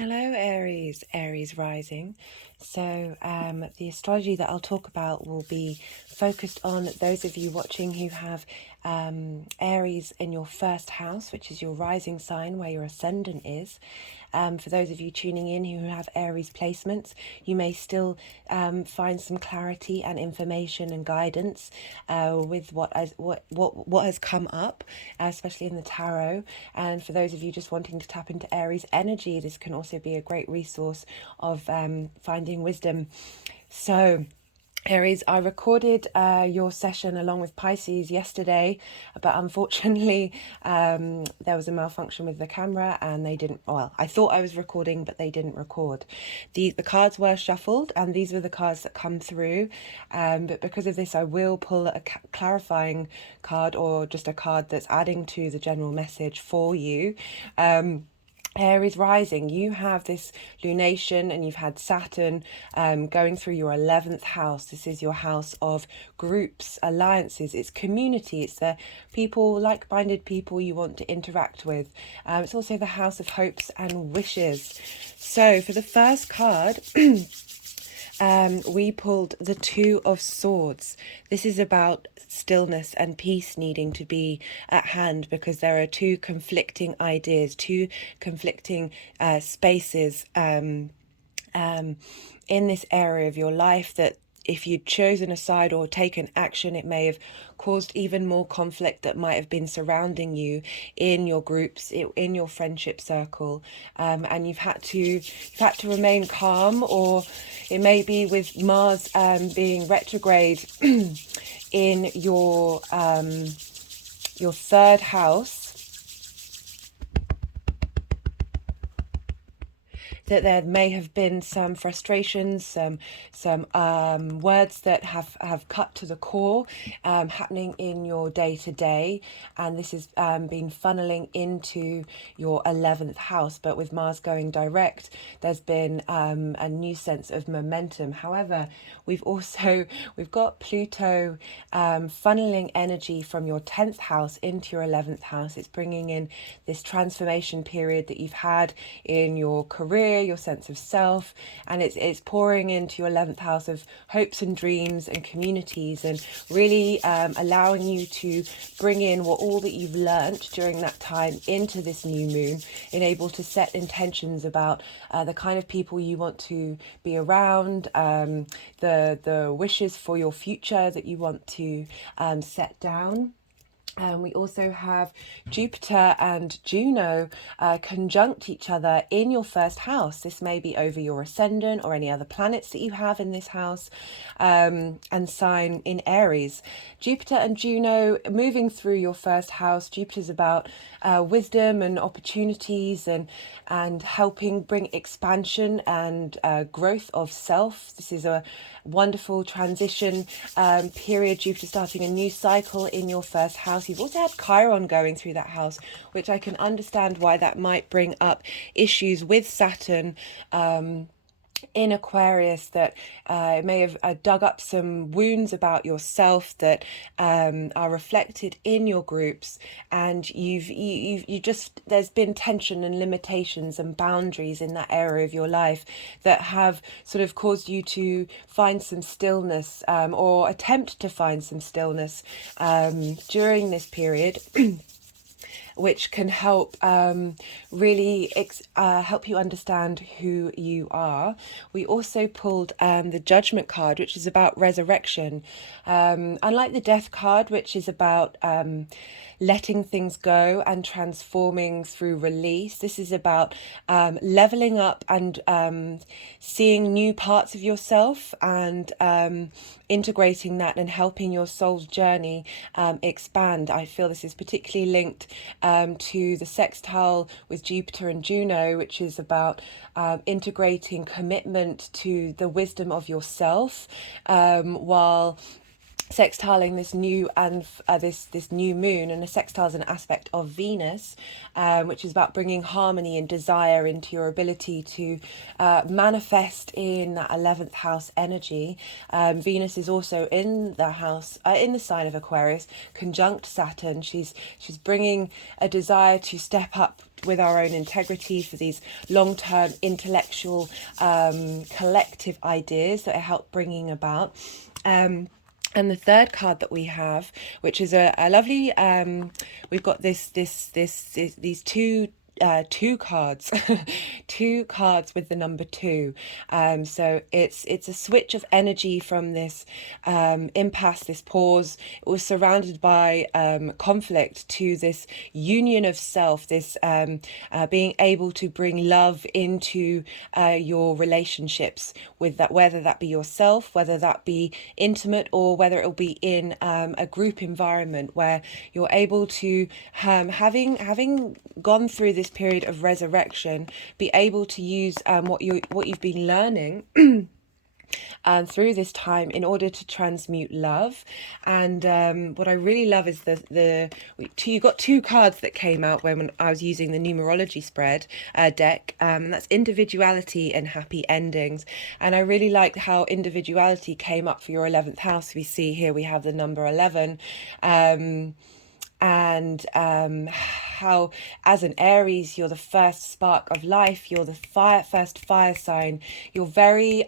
Hello Aries, Aries rising. So the astrology that I'll talk about will be focused on those of you watching who have Aries in your first house, which is your rising sign where your ascendant is. For those of you tuning in who have Aries placements, you may still find some clarity and information and guidance with what has come up, especially in the tarot. And for those of you just wanting to tap into Aries energy, this can also be a great resource of finding wisdom. So, Aries, I recorded your session along with Pisces yesterday, but unfortunately there was a malfunction with the camera and they didn't, well, I thought I was recording, but they didn't record. The cards were shuffled and these were the cards that come through, but because of this I will pull a clarifying card or just a card that's adding to the general message for you. Aries rising, you have this lunation and you've had Saturn going through your 11th house. This is your house of groups, alliances, it's community, it's the people, like-minded people you want to interact with. It's also the house of hopes and wishes. So for the first card, we pulled the Two of Swords. This is about stillness and peace needing to be at hand because there are two conflicting ideas, two conflicting spaces in this area of your life that if you'd chosen a side or taken action, it may have caused even more conflict that might have been surrounding you in your groups, in your friendship circle, and you've had to remain calm, or it may be with Mars being retrograde in your third house, that there may have been some frustrations, some words that have cut to the core happening in your day-to-day, and this has been funneling into your 11th house. But with Mars going direct, there's been a new sense of momentum. However, we've got Pluto funneling energy from your 10th house into your 11th house. It's bringing in this transformation period that you've had in your career, your sense of self, and it's pouring into your 11th house of hopes and dreams and communities, and really allowing you to bring in all that you've learnt during that time into this new moon, and able to set intentions about the kind of people you want to be around, the wishes for your future that you want to set down. We also have Jupiter and Juno conjunct each other in your first house. This may be over your ascendant or any other planets that you have in this house and sign in Aries. Jupiter and Juno moving through your first house. Jupiter's about wisdom and opportunities and helping bring expansion and growth of self. This is a wonderful transition period. Jupiter starting a new cycle in your first house. You've also had Chiron going through that house, which I can understand why that might bring up issues with Saturn in Aquarius, that may have dug up some wounds about yourself that are reflected in your groups, and you just, there's been tension and limitations and boundaries in that area of your life that have sort of caused you to find some stillness or attempt to find some stillness during this period. Which can help really help you understand who you are. We also pulled the Judgment card, which is about resurrection. Unlike the Death card, which is about letting things go and transforming through release, this is about leveling up and seeing new parts of yourself and integrating that and helping your soul's journey expand. I feel this is particularly linked to the sextile with Jupiter and Juno, which is about integrating commitment to the wisdom of yourself while sextiling this new and this new moon, and a sextile is an aspect of Venus, which is about bringing harmony and desire into your ability to manifest in that 11th house energy. Venus is also in the house, in the sign of Aquarius, conjunct Saturn. She's bringing a desire to step up with our own integrity for these long-term intellectual collective ideas that are help bringing about. And the third card that we have, which is a lovely, we've got these two cards, two cards with the number 2. So it's a switch of energy from this impasse, this pause. It was surrounded by conflict, to this union of self, this being able to bring love into your relationships with that, whether that be yourself, whether that be intimate, or whether it'll be in a group environment where you're able to, having gone through this period of resurrection, be able to use what you've been learning through this time in order to transmute love. And what I really love is you got 2 cards that came out when I was using the numerology spread deck, and that's individuality and happy endings. And I really liked how individuality came up for your 11th house. We see here we have the number 11, and how, as an Aries, you're the first spark of life, you're the first fire sign, you're very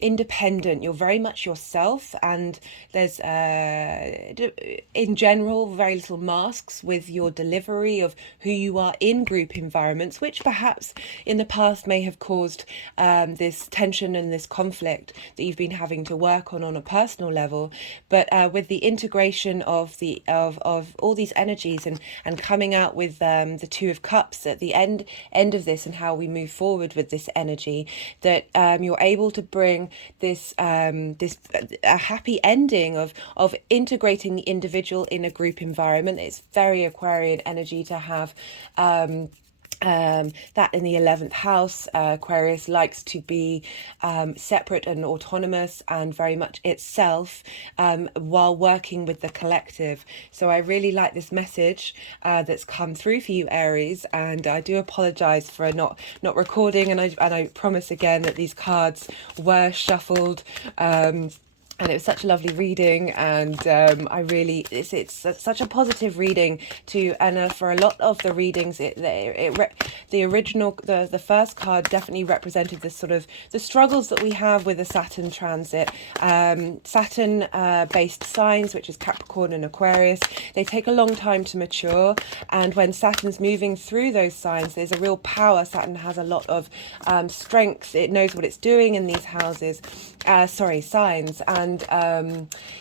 independent, you're very much yourself, and there's in general very little masks with your delivery of who you are in group environments, which perhaps in the past may have caused this tension and this conflict that you've been having to work on a personal level. But with the integration of all these energies and coming out with the 2 of Cups at the end of this, and how we move forward with this energy, that you're able to bring this a happy ending of integrating the individual in a group environment. It's very Aquarian energy to have that in the 11th house. Aquarius likes to be separate and autonomous and very much itself, while working with the collective. So I really like this message that's come through for you, Aries, and I do apologize for not recording, and I promise again that these cards were shuffled. And it was such a lovely reading, and I really, it's such a positive reading too. And for a lot of the readings, the original, the first card definitely represented this sort of the struggles that we have with the Saturn transit. Saturn based signs, which is Capricorn and Aquarius, they take a long time to mature, and when Saturn's moving through those signs, there's a real power. Saturn has a lot of strength. It knows what it's doing in these signs, and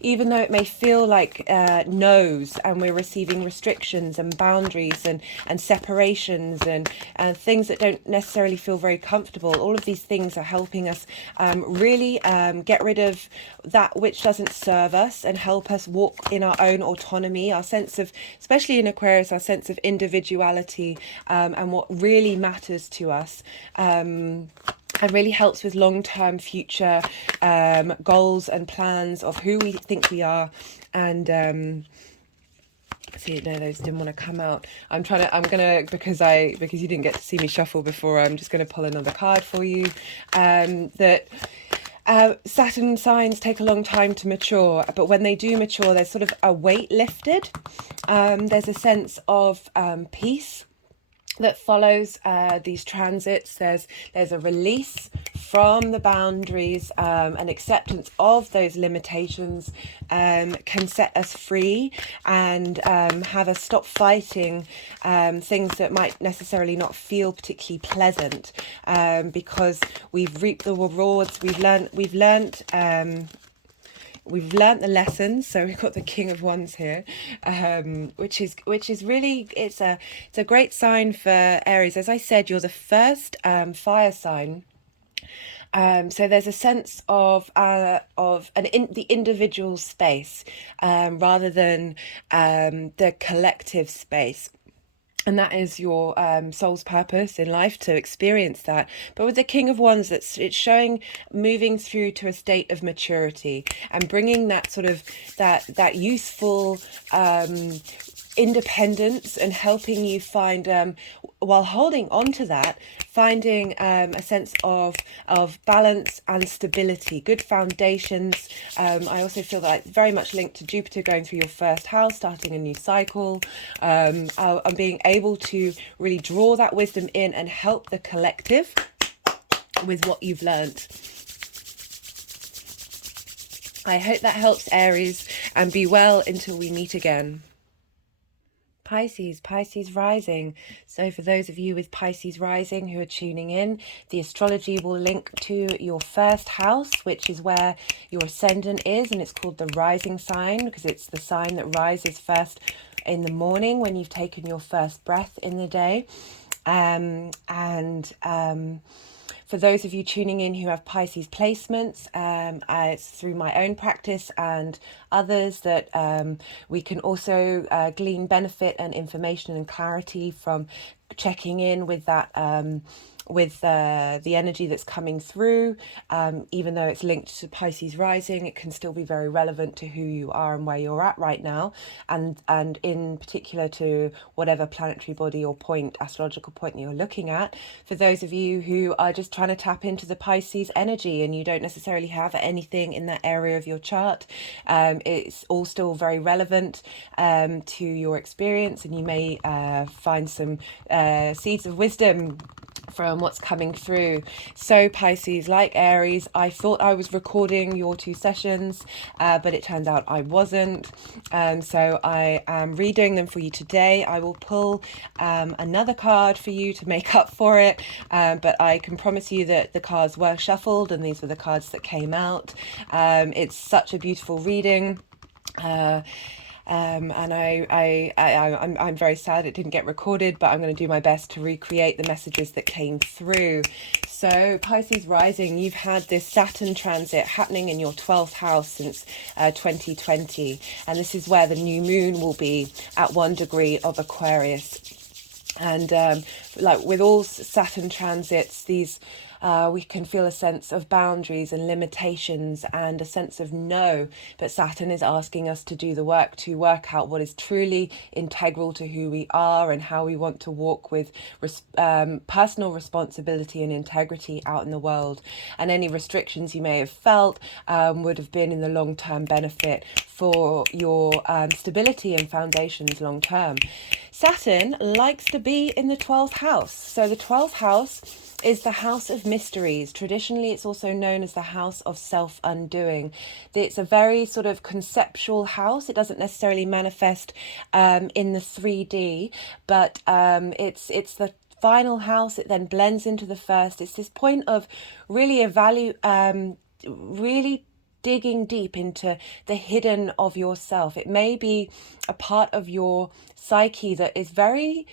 even though it may feel like no's, and we're receiving restrictions and boundaries and separations and things that don't necessarily feel very comfortable, all of these things are helping us really get rid of that which doesn't serve us and help us walk in our own autonomy, our sense of, especially in Aquarius, our sense of individuality, and what really matters to us. And really helps with long-term future goals and plans of who we think we are. And see, no, those didn't want to come out. Because you didn't get to see me shuffle before, I'm just going to pull another card for you. That Saturn signs take a long time to mature, but when they do mature, there's sort of a weight lifted. There's a sense of peace that follows these transits. There's a release from the boundaries, and acceptance of those limitations can set us free and have us stop fighting things that might necessarily not feel particularly pleasant, because we've reaped the rewards. We've learned the lessons. So we've got the King of Wands here, which is really, it's a great sign for Aries. As I said, you're the first fire sign. So there's a sense of the individual space, rather than the collective space. and that is your soul's purpose in life, to experience that. But with the King of Wands, it's showing moving through to a state of maturity and bringing that sort of that youthful independence, and helping you find, while holding on to that, finding a sense of balance and stability, good foundations. I also feel that very much linked to Jupiter going through your first house, starting a new cycle, and being able to really draw that wisdom in and help the collective with what you've learned. I hope that helps, Aries, and be well until we meet again. Pisces rising. So for those of you with Pisces rising who are tuning in, the astrology will link to your first house, which is where your ascendant is, and it's called the rising sign because it's the sign that rises first in the morning when you've taken your first breath in the day. For those of you tuning in who have Pisces placements, it's through my own practice and others that we can also glean benefit and information and clarity from checking in with that with the energy that's coming through. Even though it's linked to Pisces rising, it can still be very relevant to who you are and where you're at right now, and in particular to whatever planetary body or point, astrological point that you're looking at. For those of you who are just trying to tap into the Pisces energy and you don't necessarily have anything in that area of your chart, it's all still very relevant to your experience, and you may find some seeds of wisdom from what's coming through. So Pisces, like Aries, I thought I was recording your 2 sessions, but it turns out I wasn't. So I am redoing them for you today. I will pull another card for you to make up for it, but I can promise you that the cards were shuffled and these were the cards that came out. It's such a beautiful reading. And I'm very sad it didn't get recorded, but I'm going to do my best to recreate the messages that came through. So Pisces rising, you've had this Saturn transit happening in your 12th house since 2020, and this is where the new moon will be at 1 degree of Aquarius. And like with all Saturn transits, these we can feel a sense of boundaries and limitations and a sense of no, but Saturn is asking us to do the work to work out what is truly integral to who we are and how we want to walk with personal responsibility and integrity out in the world. And any restrictions you may have felt would have been in the long-term benefit for your stability and foundations long term. Saturn likes to be in the 12th house. So the 12th house is the house of mysteries. Traditionally, it's also known as the house of self-undoing. It's a very sort of conceptual house. It doesn't necessarily manifest in the 3D, but it's the final house. It then blends into the first. It's this point of really really digging deep into the hidden of yourself. It may be a part of your psyche that is very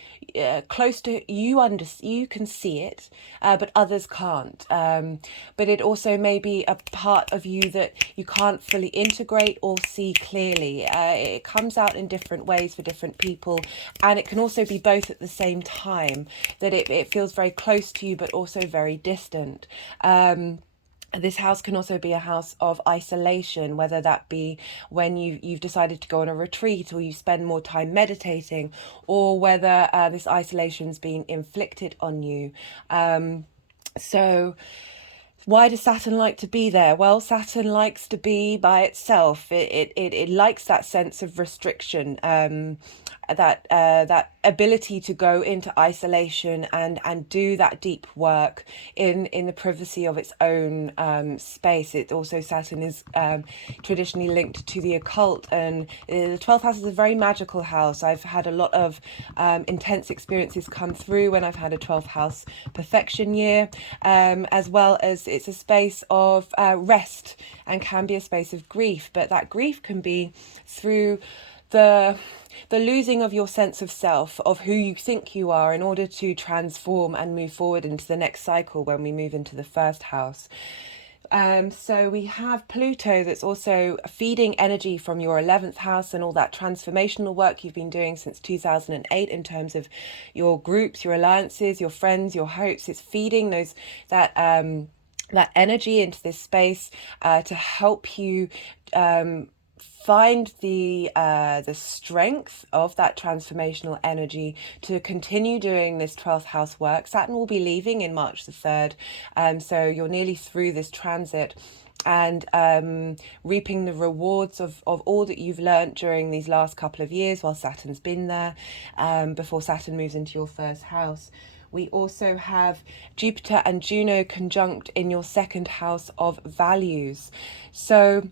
close to you. You can see it, but others can't. But it also may be a part of you that you can't fully integrate or see clearly. It comes out in different ways for different people, and it can also be both at the same time, that it feels very close to you but also very distant. This house can also be a house of isolation, whether that be when you've decided to go on a retreat or you spend more time meditating, or whether this isolation's been inflicted on you. So why does Saturn like to be there? Well, Saturn likes to be by itself. It likes that sense of restriction, that ability to go into isolation and do that deep work in the privacy of its own space. It also, Saturn is traditionally linked to the occult, and the 12th house is a very magical house. I've had a lot of intense experiences come through when I've had a 12th house perfection year, as well as it's a space of rest and can be a space of grief, but that grief can be through the losing of your sense of self, of who you think you are, in order to transform and move forward into the next cycle when we move into the first house. So we have Pluto that's also feeding energy from your 11th house and all that transformational work you've been doing since 2008 in terms of your groups, your alliances, your friends, your hopes. It's feeding that energy into this space to help you find the strength of that transformational energy to continue doing this 12th house work. Saturn will be leaving in March the 3rd, so you're nearly through this transit and reaping the rewards of all that you've learnt during these last couple of years while Saturn's been there, before Saturn moves into your first house. We also have Jupiter and Juno conjunct in your second house of values. So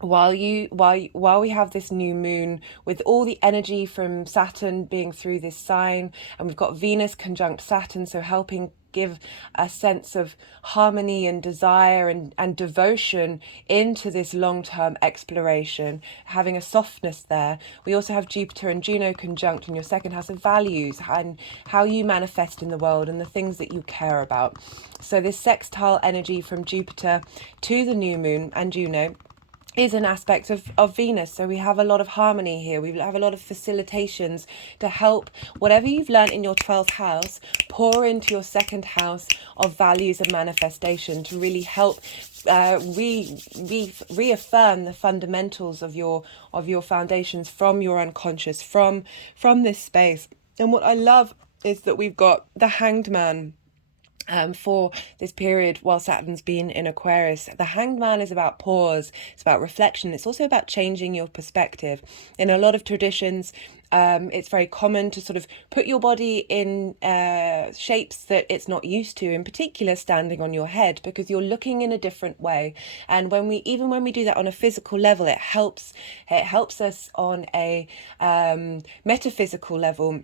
while we have this new moon with all the energy from Saturn being through this sign, and we've got Venus conjunct Saturn, so helping give a sense of harmony and desire and devotion into this long-term exploration, having a softness there. We also have Jupiter and Juno conjunct in your second house of values and how you manifest in the world and the things that you care about. So this sextile energy from Jupiter to the new moon and Juno is an aspect of Venus. So we have a lot of harmony here. We have a lot of facilitations to help whatever you've learned in your 12th house pour into your second house of values and manifestation to really help reaffirm the fundamentals of your foundations from your unconscious, from this space. And what I love is that we've got the Hanged Man for this period while Saturn's been in Aquarius. The Hanged Man is about pause, it's about reflection, it's also about changing your perspective. In a lot of traditions, it's very common to sort of put your body in shapes that it's not used to, in particular standing on your head, because you're looking in a different way. And when we do that on a physical level, it helps us on a metaphysical level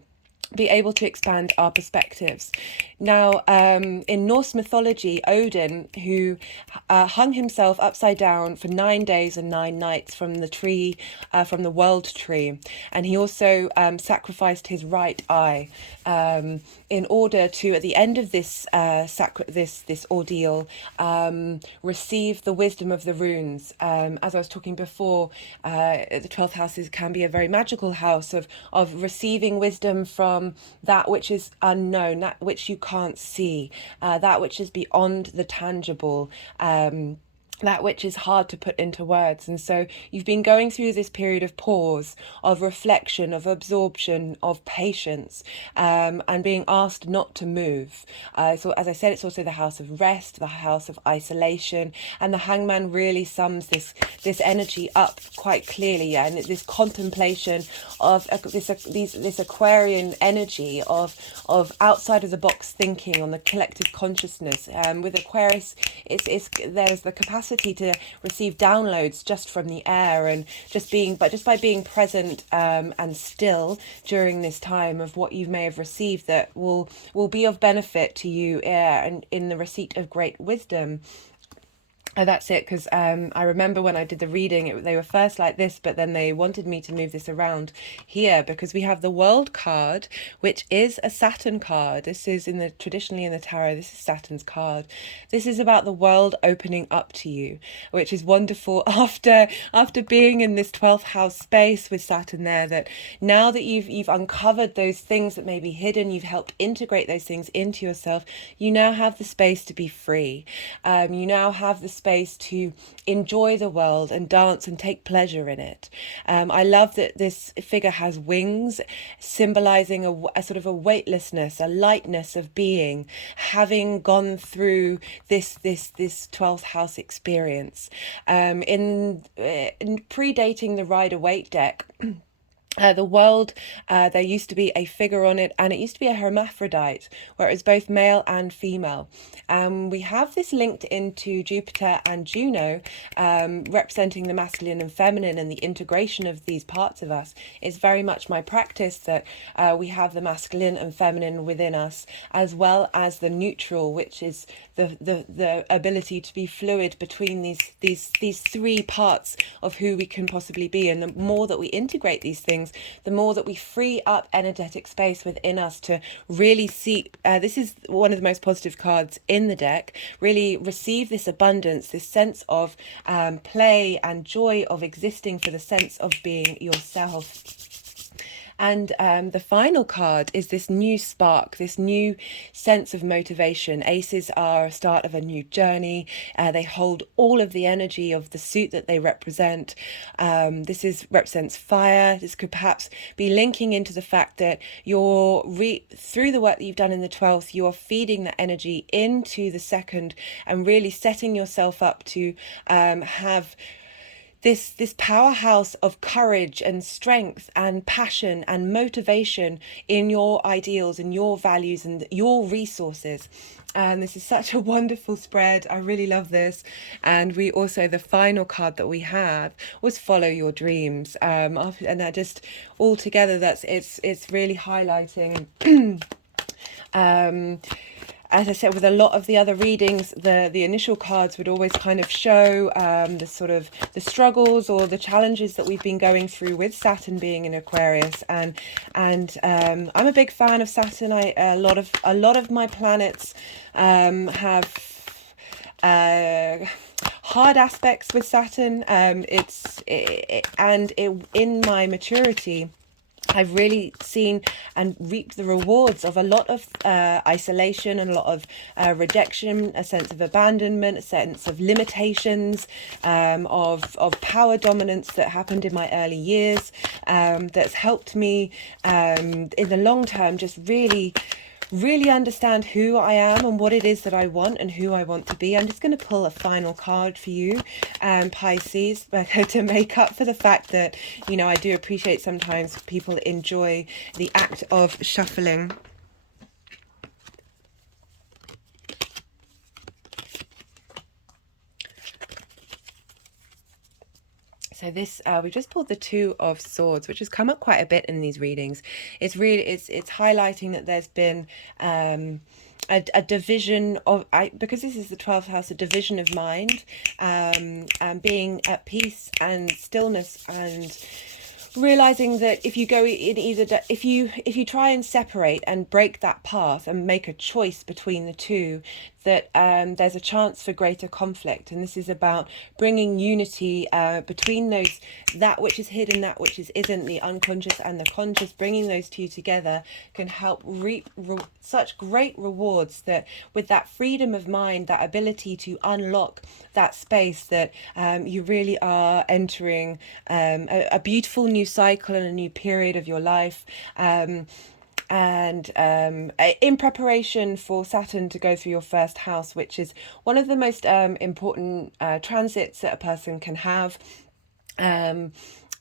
be able to expand our perspectives. Now, in Norse mythology, Odin, who hung himself upside down for 9 days and 9 nights from the tree, from the world tree, and he also sacrificed his right eye in order to, at the end of this this ordeal, receive the wisdom of the runes. As I was talking before, the 12th house can be a very magical house of receiving wisdom from that which is unknown, that which you can't see, that which is beyond the tangible, that which is hard to put into words. And so you've been going through this period of pause, of reflection, of absorption, of patience, and being asked not to move. So as I said, it's also the house of rest, the house of isolation, and the Hangman really sums this energy up quite clearly, and this contemplation of this Aquarian energy of outside of the box thinking on the collective consciousness. With Aquarius, there's the capacity to receive downloads just from the air and just by being present and still during this time of what you may have received that will be of benefit to you and in the receipt of great wisdom. That's it, because I remember when I did the reading, they were first like this, but then they wanted me to move this around here because we have the World card, which is a Saturn card. This is traditionally in the tarot, this is Saturn's card. This is about the world opening up to you, which is wonderful after being in this 12th house space with Saturn there, that now that you've uncovered those things that may be hidden, you've helped integrate those things into yourself, you now have the space to be free. You now have the space to enjoy the world and dance and take pleasure in it. I love that this figure has wings, symbolizing a sort of a weightlessness, a lightness of being, having gone through this 12th house experience. In predating the Rider-Waite deck, the world, there used to be a figure on it, and it used to be a hermaphrodite, where it was both male and female. We have this linked into Jupiter and Juno, representing the masculine and feminine, and the integration of these parts of us is very much my practice, that we have the masculine and feminine within us, as well as the neutral, which is the ability to be fluid between these three parts of who we can possibly be. And the more that we integrate these things, the more that we free up energetic space within us to really see, this is one of the most positive cards in the deck, really receive this abundance, this sense of play and joy of existing for the sense of being yourself. And the final card is this new spark, this new sense of motivation. Aces are a start of a new journey. They hold all of the energy of the suit that they represent. This represents fire. This could perhaps be linking into the fact that through the work that you've done in the 12th, you are feeding that energy into the second and really setting yourself up to have this powerhouse of courage and strength and passion and motivation in your ideals and your values and your resources. And this is such a wonderful spread. I really love this. And we also, the final card that we have was follow your dreams. And that just all together, it's really highlighting. As I said, with a lot of the other readings, the initial cards would always kind of show the sort of the struggles or the challenges that we've been going through with Saturn being in Aquarius, and I'm a big fan of Saturn. A lot of my planets have hard aspects with Saturn. In my maturity, I've really seen and reaped the rewards of a lot of isolation and a lot of rejection, a sense of abandonment, a sense of limitations, of power dominance that happened in my early years, that's helped me in the long term just really understand who I am and what it is that I want and who I want to be. I'm just going to pull a final card for you, Pisces, to make up for the fact that, I do appreciate sometimes people enjoy the act of shuffling. So this, we just pulled the Two of Swords, which has come up quite a bit in these readings. It's highlighting that there's been a division of, because this is the 12th house, a division of mind, and being at peace and stillness, and realizing that if you go in if you try and separate and break that path and make a choice between the two, that there's a chance for greater conflict. And this is about bringing unity between that which is hidden, that which isn't, the unconscious and the conscious. Bringing those two together can help reap such great rewards, that with that freedom of mind, that ability to unlock that space, that you really are entering a beautiful new cycle and a new period of your life. And in preparation for Saturn to go through your first house, which is one of the most important transits that a person can have.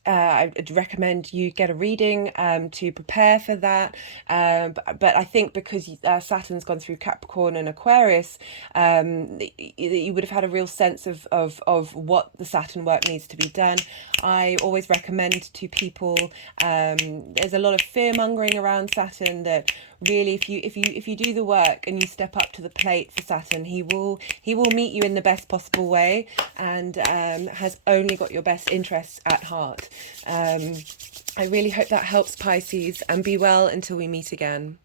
I'd recommend you get a reading to prepare for that. But I think because Saturn's gone through Capricorn and Aquarius, you would have had a real sense of what the Saturn work needs to be done. I always recommend to people, there's a lot of fear mongering around Saturn, that really if you do the work and you step up to the plate for Saturn, he will meet you in the best possible way, and has only got your best interests at heart. I really hope that helps, Pisces, and be well until we meet again.